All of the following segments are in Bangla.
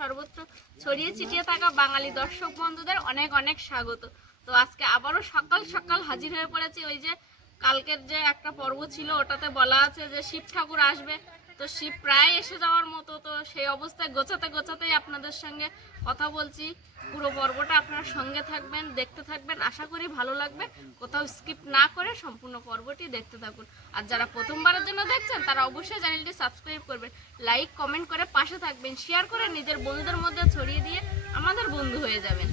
সর্বত্র ছড়িয়ে ছিটিয়ে থাকা বাঙালি দর্শক বন্ধুদের অনেক অনেক স্বাগত। তো আজকে আবারও সকাল সকাল হাজির হয়ে পড়েছি ওই যে কালকের যে একটা পর্ব ছিল, ওটাতে বলা আছে যে শিব ঠাকুর আসবে। তো শিব প্রায় এসে যাওয়ার মতো, তো সেই অবস্থায় গোছাতে গোছাতেই আপনাদের সঙ্গে কথা বলছি। পুরো পর্বটা আপনার সঙ্গে থাকবেন, দেখতে থাকবেন। আশা করি ভালো লাগবে। কোথাও স্কিপ না করে সম্পূর্ণ পর্বটি দেখতে থাকুন। আর যারা প্রথমবারের জন্য দেখছেন, তারা অবশ্যই চ্যানেলটি সাবস্ক্রাইব করবেন। লাইক কমেন্ট করে পাশে থাকবেন। শেয়ার করে নিজের বন্ধুদের মধ্যে ছড়িয়ে দিয়ে আমাদের বন্ধু হয়ে যাবেন।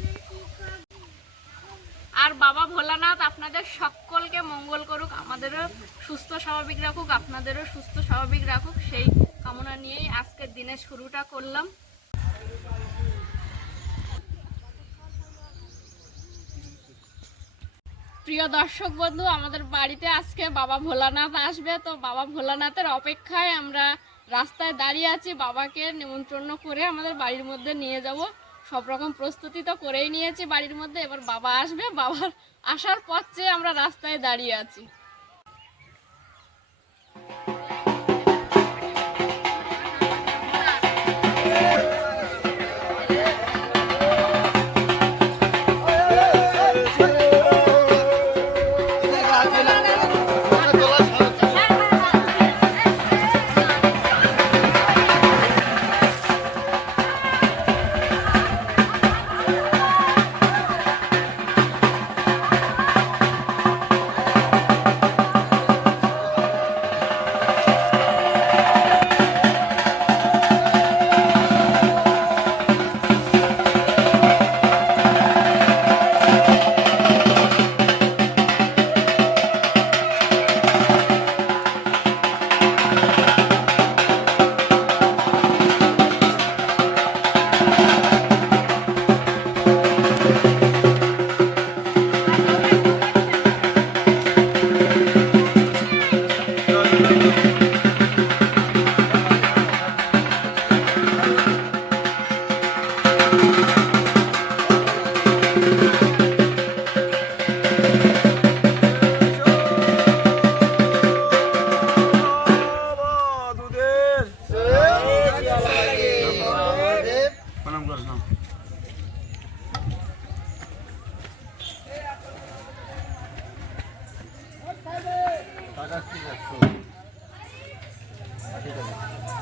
আর বাবা ভোলানাথ আপনাদের সকলকে মঙ্গল করুক, আমাদেরও সুস্থ স্বাভাবিক রাখুক, আপনাদেরও সুস্থ স্বাভাবিক রাখুক। সেই কামনা নিয়েই আজকের দিনের শুরুটা করলাম। প্রিয় দর্শক বন্ধু, আমাদের বাড়িতে আজকে বাবা ভোলানাথ আসবে। তো বাবা ভোলানাথের অপেক্ষায় আমরা রাস্তায় দাঁড়িয়ে আছি। বাবাকে নিমন্ত্রণ করে আমাদের বাড়ির মধ্যে নিয়ে যাব। সব রকম প্রস্তুতি তো করেই নিয়েছি বাড়ির মধ্যে। এবার বাবা আসবে বাবার আসার পর চেয়ে আমরা রাস্তায় দাঁড়িয়ে আছি।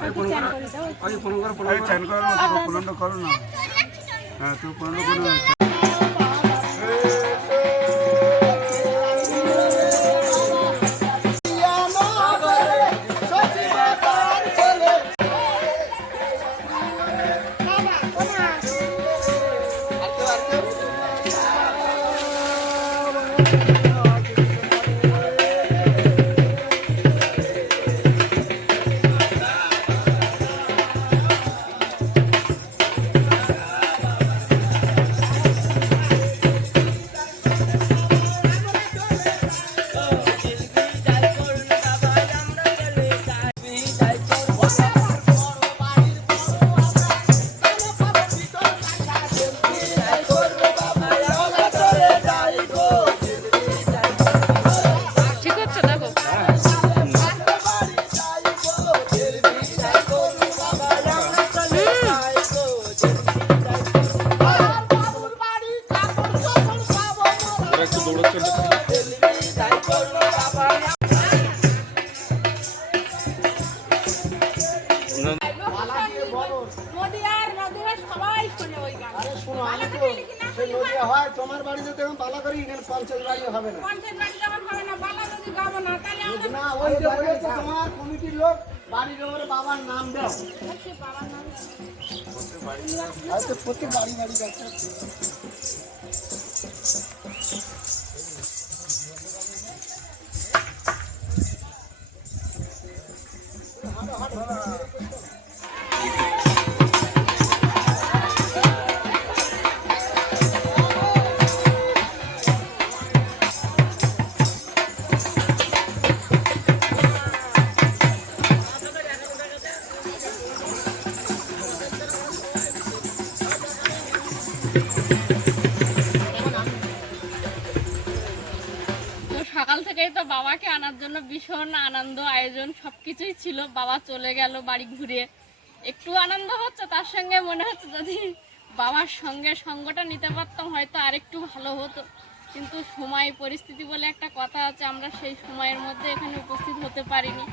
করো ফোন চান করো। না। হ্যাঁ তুমি ফোনটা করো না। ঠিক হয় তোমার বাড়িতে দেখুন পালা করি এখানে পঞ্চায়েত বাড়ি হবে না। পঞ্চায়েত বাড়ি যখন হবে না বালা যদি গাবো না তাহলে আমাদের না ওই যে বলেছে তোমার কমিটির লোক বাড়ির বাবার নাম দাও। বাবার নাম প্রত্যেক বাড়ি বাড়ি যাচ্ছে। গেল বাড়ি ঘুরে একটু আনন্দ হচ্ছে, তার সঙ্গে মনে হচ্ছে যদি বাবার সঙ্গে সঙ্গটা নিতে পারতাম, হয়তো আরেকটু ভালো হতো। কিন্তু সময়, পরিস্থিতি বলে একটা কথা আছে, আমরা সেই সময়ের মধ্যে এখানে উপস্থিত হতে পারিনি।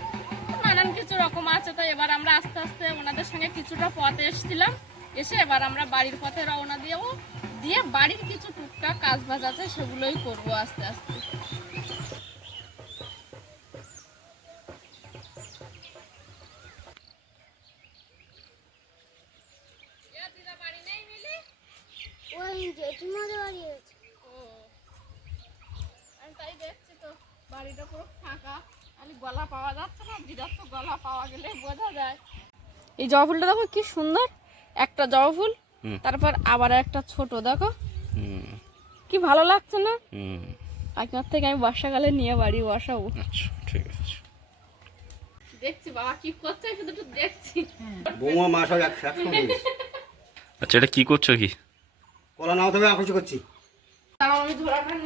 নানান কিছু রকম আছে, তো এবার আমরা আস্তে আস্তে ওনাদের সঙ্গে কিছুটা পথে এসেছিলাম। এসে এবার আমরা বাড়ির পথে রওনা দিয়েও দিয়ে বাড়ির কিছু টুকটাক কাজ বাজ আছে, সেগুলোই করব আস্তে আস্তে ওই জেঠিমাদের বাড়ি আছে ও আমি তাই দেখছি তো বাড়িটা পুরো ফাঁকা। আমি গলা পাওয়া যাচ্ছে না বিরাট তো গলা পাওয়া গেলে বোঝা যায়। এই জবা ফুলটা দেখো কি সুন্দর একটা জবা ফুল তারপর আবার একটা ছোট দেখো। কি ভালো লাগছে না? আপনার থেকে আমি বর্ষাকালে নিয়ে বাড়ি বসাবো। আচ্ছা ঠিক আছে। দেখছি বাবা কি করছে আমি শুধু একটু দেখছি। বৌমা মা সব এক আচ্ছা এটা কি করছ কি? কলা নাও তবে আকর্ষি করছি।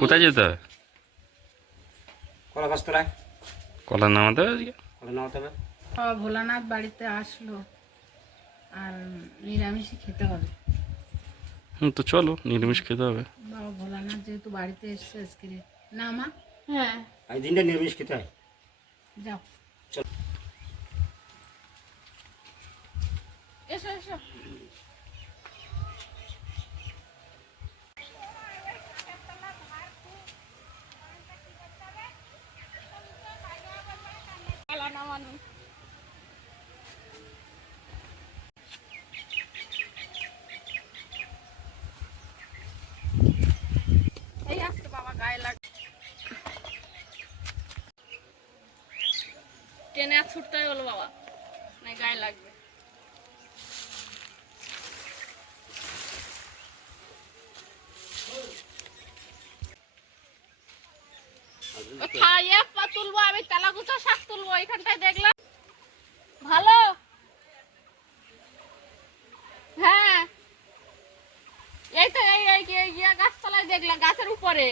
কোথায় যেতে হবে কলা গাছ তোলায় কলা নামাতে হবে আজকে? কলা নাও তবে বাবা ভোলানাথ বাড়িতে আসলো। আর নিরামিষই খেতে হবে। হুম তো চলো নিরামিষ খেতে হবে। বাবা ভোলানাথ যেহেতু বাড়িতে এসছে আজকে। না মা? হ্যাঁ। এই দিনটা নিরামিষ খেতে হয়। যাও। এসো এসো। নামানো। এই আজকে বাবা গায়ে লাগ টেনে আর ছুটতে হলো বাবা না গায়ে লাগবে ও খাইয়ে পা তুলবো আমি তেলাকুচা শাক দেখলাম? ভালো? হ্যাঁ। এই তো এই এই ইয়ে গাছতলায় দেখলাম গাছের উপরে।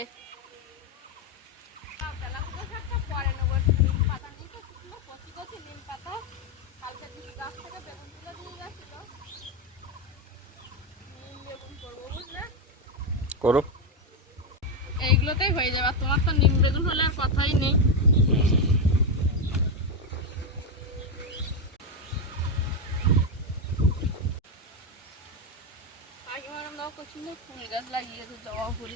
করো। এইগুলোতেই হয়ে যাবে তোমার তো নিম বেগুন হলে আর কথাই নেই আগে ম্যাডাম দাও কত সুন্দর ফুল গাছ লাগিয়েছে জবা ফুল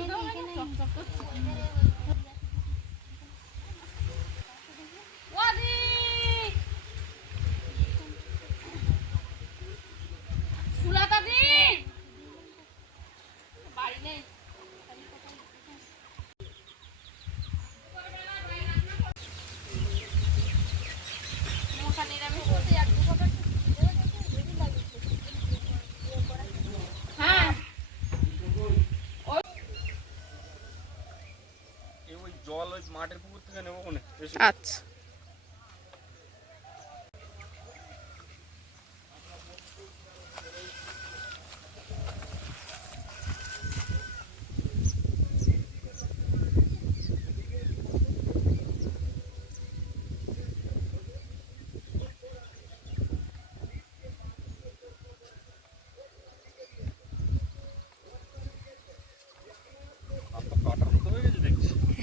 운동하겠어. মাঠের পুকুর থেকে নেব আচ্ছা।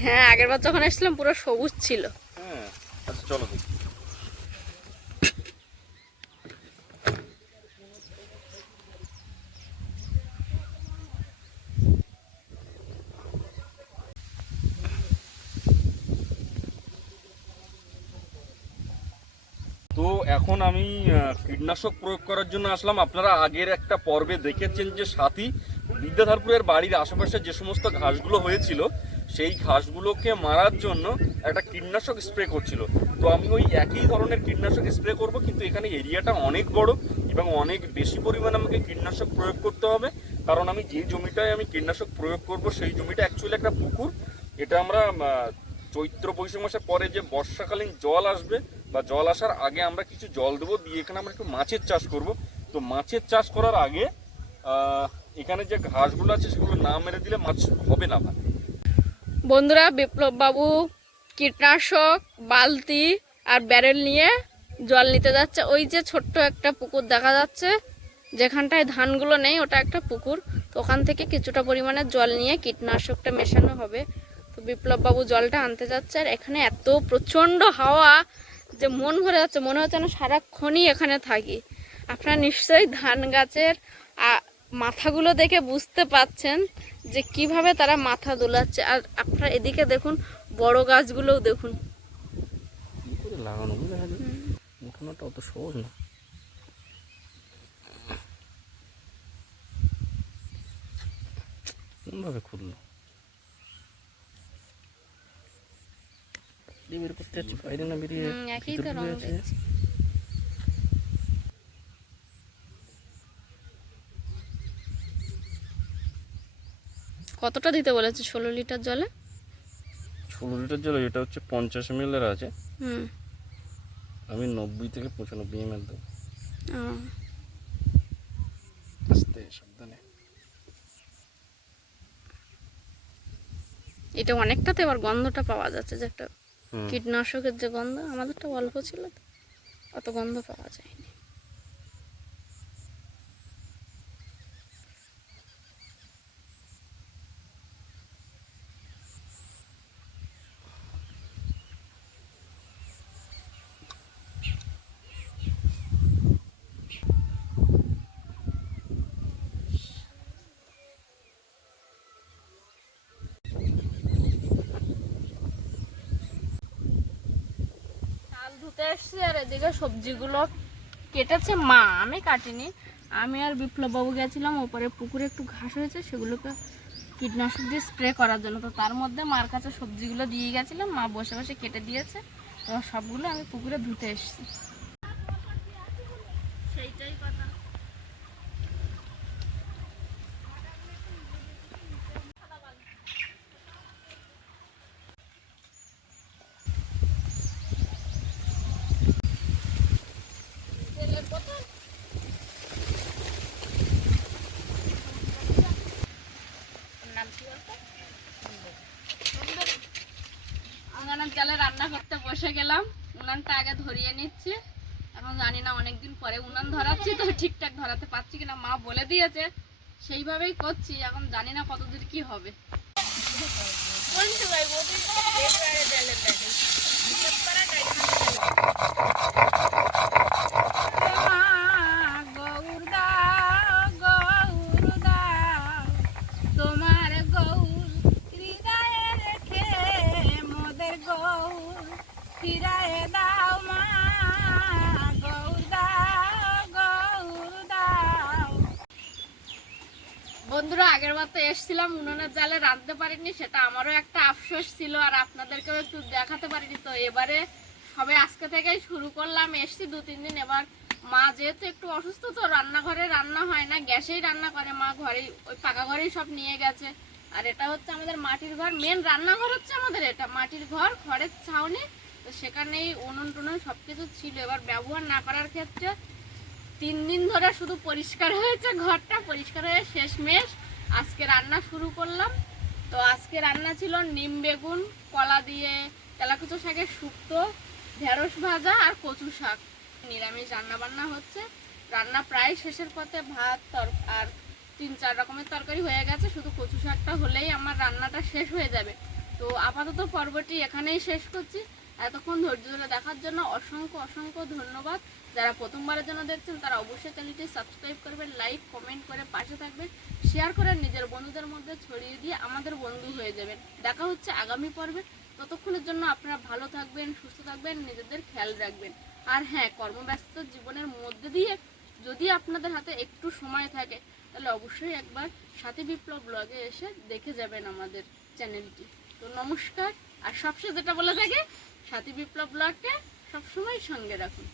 হ্যাঁ আগের বার যখন এসেছিলাম পুরো সবুজ ছিল। হ্যাঁ আচ্ছা চলো তো এখন আমি কীটনাশক প্রয়োগ করার জন্য আসলাম। আপনারা আগের একটা পর্বে দেখেছেন যে সাথী বিদ্যাধরপুরের বাড়ির আশেপাশে যে সমস্ত ঘাসগুলো হয়েছিল সেই ঘাসগুলোকে মারার জন্য একটা কীটনাশক স্প্রে করছিল। তো আমি ওই একই ধরনের কীটনাশক স্প্রে করব, কিন্তু এখানে এরিয়াটা অনেক বড় এবং অনেক বেশি পরিমাণে আমাকে কীটনাশক প্রয়োগ করতে হবে। কারণ আমি যে জমিটায় আমি কীটনাশক প্রয়োগ করব, সেই জমিটা অ্যাকচুয়ালি একটা পুকুর। এটা আমরা চৈত্র বৈশাখ মাসের পরে যে বর্ষাকালীন জল আসবে বা জল আসার আগে আমরা কিছু জল দেবো, দিয়ে এখানে আমরা একটু মাছের চাষ করব। তো মাছের চাষ করার আগে এখানে যে ঘাসগুলো আছে সেগুলো না মেরে দিলে মাছ হবে না ভাই। বন্ধুরা বিপ্লব বাবু কীটনাশক, বালতি আর ব্যারেল নিয়ে জল নিতে যাচ্ছে। ওই যে ছোট্ট একটা পুকুর দেখা যাচ্ছে, যেখানটায় ধানগুলো নেই, ওটা একটা পুকুর। তো ওখান থেকে কিছুটা পরিমাণে জল নিয়ে কীটনাশকটা মেশানো হবে। তো বিপ্লব বাবু জলটা আনতে যাচ্ছে, আর এখানে এত প্রচণ্ড হাওয়া যে মন ভরে যাচ্ছে। মনে হচ্ছে না সারাক্ষণই এখানে থাকি। আপনারা নিশ্চয়ই ধান গাছের মাথাগুলো দেখে বুঝতে পাচ্ছেন যে কীভাবে তারা মাথা দোলাচ্ছে। আর আপনারা এদিকে দেখুন বড় গাছগুলোও দেখুন। কি লাগানো উঠানোটা অত সহজ না। কোনভাবে খুললো? বের করতে বাইরে না বেরিয়ে হুম, একই তো ভিতরে রং ঢুকে আছে। দেখছি। কতটা দিতে বলেছে? ষোলো লিটার জলে? ষোলো লিটার জলে এটা হচ্ছে পঞ্চাশ এম এর আছে। হুম। আমি নব্বই থেকে পঁচানব্বই এম এল দেবো আস্তে সাবধানে। এটা অনেকটাতে এবার গন্ধটা পাওয়া যাচ্ছে যে একটা কীটনাশকের যে গন্ধ আমাদেরটা অল্প ছিল অত গন্ধ পাওয়া যায়নি। ধুতে আসছি আর এদিকে সবজিগুলো কেটেছে। মা, আমি কাটিনি। আমি আর বিপ্লববাবু গেছিলাম, ওপরে পুকুরে একটু ঘাস হয়েছে, সেগুলোকে কীটনাশক দিয়ে স্প্রে করার জন্য। তো তার মধ্যে মার কাছে সবজিগুলো দিয়ে গেছিলাম, মা বসে বসে কেটে দিয়েছে। তো সবগুলো আমি পুকুরে ধুতে এসছি। উনানের চালে রান্না করতে বসে গেলাম। উনানটা আগে ধরিয়ে নিচ্ছি। এখন জানি অনেকদিন পরে উনান ধরাচ্ছি, তো ঠিকঠাক ধরাতে পারছি কিনা মা বলে দিয়েছে। সেইভাবেই করছি, এখন জানি না কতদূর কি হবে গৌর দাও গৌর দাও তোমার গৌর হৃদয়ে রেখে মোদের গৌর ফিরায়ে দাও মা গৌর দাও গৌর দাও বন্ধুরা আগের বার তো এসছিলাম উনুনের জালে রাঁধতে পারিনি, সেটা আমারও একটা আফসোস ছিল আর আপনাদেরকেও একটু দেখাতে পারিনি। তো এবারে সবে আজকে থেকেই শুরু করলাম, এসছি দু, তিন দিন এবার মা যেহেতু একটু অসুস্থ, তো রান্নাঘরে রান্না হয় না, গ্যাসেই রান্না করে মা, ঘরেই, ওই পাকা ঘরেই সব নিয়ে গেছে। আর এটা হচ্ছে আমাদের মাটির ঘর মেন রান্নাঘর হচ্ছে আমাদের এটা, মাটির ঘর, খড়ের ছাউনি, তো সেখানেই উনুন টুনুন সব কিছু ছিল। এবার ব্যবহার না করার ক্ষেত্রে তিন দিন ধরে শুধু পরিষ্কার হয়েছে ঘরটা, পরিষ্কার হয়ে শেষমেশ আজকে রান্না শুরু করলাম। তো আজকে রান্না ছিল নিম বেগুন, কলা দিয়ে তেলাকুচো শাকের শুক্তো, ঢেঁড়স ভাজা আর কচু শাক। নিরামিষ রান্না বান্না হচ্ছে। রান্না প্রায় শেষের পথে ভাত, তর আর তিন চার রকমের তরকারি হয়ে গেছে। শুধু কচু শাকটা হলেই আমার রান্নাটা শেষ হয়ে যাবে। তো আপাতত পর্বটি এখানেই শেষ করছি। এতক্ষণ ধৈর্য ধরে দেখার জন্য অসংখ্য অসংখ্য ধন্যবাদ। যারা প্রথমবারের জন্য দেখছেন, তারা অবশ্যই চ্যানেলটি সাবস্ক্রাইব করবেন, লাইক, কমেন্ট করে পাশে থাকবেন, শেয়ার করে নিজের বন্ধুদের মধ্যে ছড়িয়ে দিয়ে আমাদের বন্ধু হয়ে যাবেন। দেখা হচ্ছে আগামী পর্বে। ততক্ষণের জন্য আপনারা ভালো থাকবেন, সুস্থ থাকবেন, নিজেদের খেয়াল রাখবেন। আর হ্যাঁ কর্মব্যস্ত জীবনের মধ্যে দিয়ে যদি আপনাদের হাতে একটু সময় থাকে, তাহলে অবশ্যই একবার সাথী বিপ্লব ব্লগে এসে দেখে যাবেন আমাদের চ্যানেলটি। তো নমস্কার, আর সবশেষ যেটা বলে থাকে সাথী বিপ্লব ব্লগটা সবসময় সঙ্গে রাখুন।